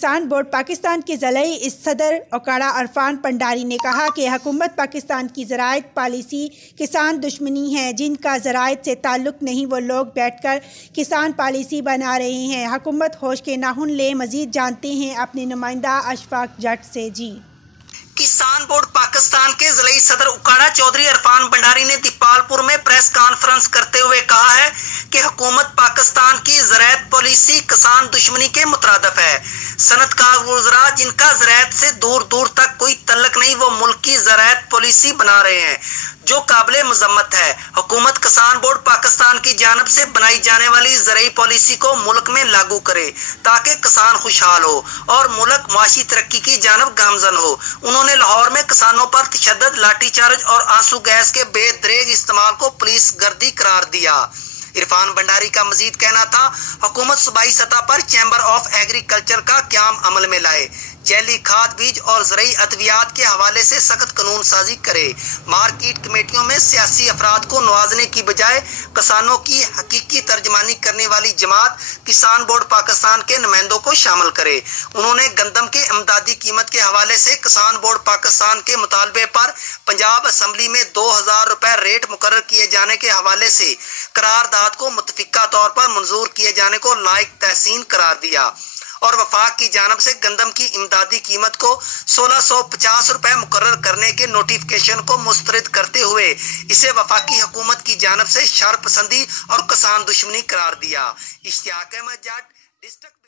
کسان بورڈ پاکستان کے ضلعی صدر اوکاڑا عرفان پنڈاری نے کہا کہ حکومت پاکستان کی زراعت پالیسی کسان دشمنی ہے۔ جن کا زراعت سے تعلق نہیں وہ لوگ بیٹھ کر کسان پالیسی بنا رہے ہیں۔ حکومت ہوش کے ناخن لے، مزید جانتے ہیں اپنے نمائندہ اشفاق جٹ سے۔ کسان بورڈ پاکستان کے ضلعی صدر اوکاڑا چودھری عرفان بنڈاری نے دیپال پور میں پریس کانفرنس کرتے ہوئے کہا ہے کہ حکومت پاکستان کی زراعت پالیسی کسان دشمنی کے مترادف ہے۔ صنعت کار وزراء جن کا زراعت سے دور دور تک کوئی تعلق نہیں وہ ملک کی زراعت پالیسی بنا رہے ہیں جو قابل مذمت ہے۔ حکومت کسان بورڈ پاکستان کی جانب سے بنائی جانے والی زرعی پالیسی کو ملک میں لاگو کرے تاکہ کسان خوشحال ہو اور ملک معاشی ترقی کی جانب گامزن ہو۔ انہوں نے لاہور میں کسانوں پر تشدد، لاٹھی چارج اور آنسو گیس کے بے دریغ استعمال کو پولیس گردی قرار دیا۔ عرفان بنڈاری کا مزید کہنا تھا حکومت صوبائی سطح پر چیمبر آف ایگریکلچر کا قیام عمل میں لائے، جیلی کھاد بیج اور زرعی ادویات کے حوالے سے سخت قانون سازی کرے، مارکیٹ کمیٹیوں میں سیاسی افراد کو نوازنے کی بجائے کسانوں کی حقیقی ترجمانی کرنے والی جماعت کسان بورڈ پاکستان کے نمائندوں کو شامل کرے۔ انہوں نے گندم کے امدادی قیمت کے حوالے سے کسان بورڈ پاکستان کے مطالبے پر پنجاب اسمبلی میں 2000 روپے ریٹ مقرر کیے جانے کے حوالے سے قرارداد کو متفقہ طور پر منظور کیے جانے کو لائق تحسین قرار دیا اور وفاق کی جانب سے گندم کی امدادی قیمت کو 1650 روپے مقرر کرنے کے نوٹیفکیشن کو مسترد کرتے ہوئے اسے وفاقی حکومت کی جانب سے شر پسندی اور کسان دشمنی قرار دیا۔ اشتیاق احمد جٹ، ڈسٹرکٹ